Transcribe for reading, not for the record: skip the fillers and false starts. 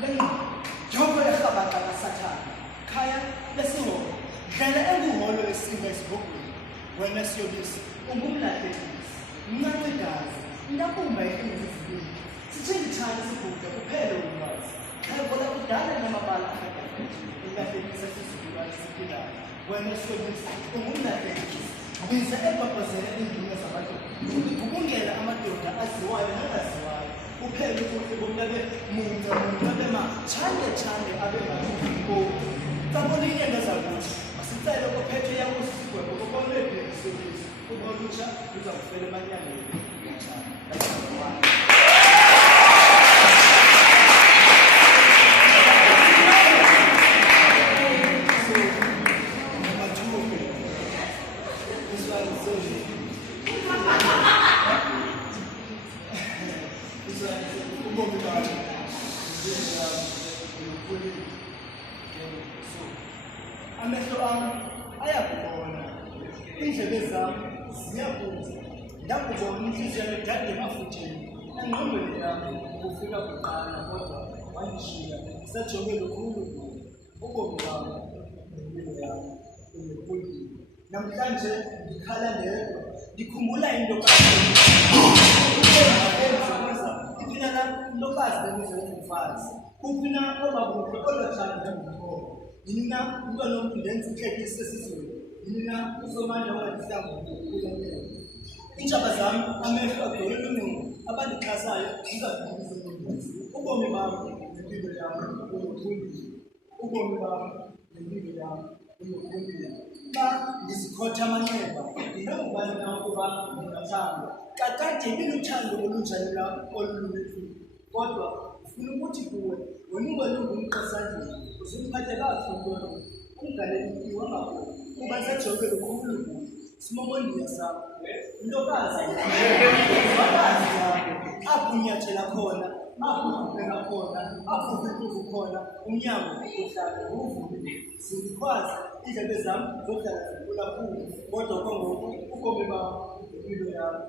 Mina yonke yahabaka kaSathane. Khaya lesiholo. Dlala enguholo lesimba esibhokweni. Wena siyobisi ungumlahlekisi. Mncane gazi. Ndakumba ezizibili. Sithingithana sibhuda kuphela ulwazi. Khaya bola kudala namabala afakayo. Ilahlekisa sisizukulwane siphilayo. Wena siyobisi ungumlahlekisi. Biza ebhabhazela induna zabantu. Ukubungela amadoda aziwayo nangaziwayo. Uphele ukuthi bonke muntu ma chande abe ngathi Tabolinye ngazakuthi asicela ukuphethe yakho sigwebo kokonlephi isebenzi ukulusha uzakufela emanyangeni amehlo ami ayakubona indlebe zami ziyabuza ndakubona inhliziyo yami dade emafutheni engqondweni yami kufika kuqala kodwa wandishiya sajobe lukhulu ubomi bami nempilo yami unekhulile namhlanje ngikhala ndedwa ngikhumbula into impila ntokazi bengizengumfazi kuphina obabuhle olothanda ngumtholo Nina umntwana womndenzi uhlekise esizweni. Nina uzomandla wangahlanga ukukhulekela. Intshaba zami amehlo agcwele inqondo abandixhasayo ngizadlulisa umndenzi. Ubomi bami nempilo yami ubukhulile. Ubomi bami nempilo yami ubukhulile. Xa ndizikhotha amanxeba ndinokubani na ukuba ndingathanda. Kakade ndiluthando olunjani la olulukhulu. Kodwa ufuna ukuthi kuwe wena ungumqasandile usumphathe kahle umntwana ungaleliwe ngakho kuba sajobe lukhulu simomondiya sakho intokazi wakazi yakho aphunyathela khona aphupela khona aphuphe khona umnyango uhlala uvule sikhwazi indlebe zami zohlala zikhula khulu kodwa kongoku ubomi bami impilo yami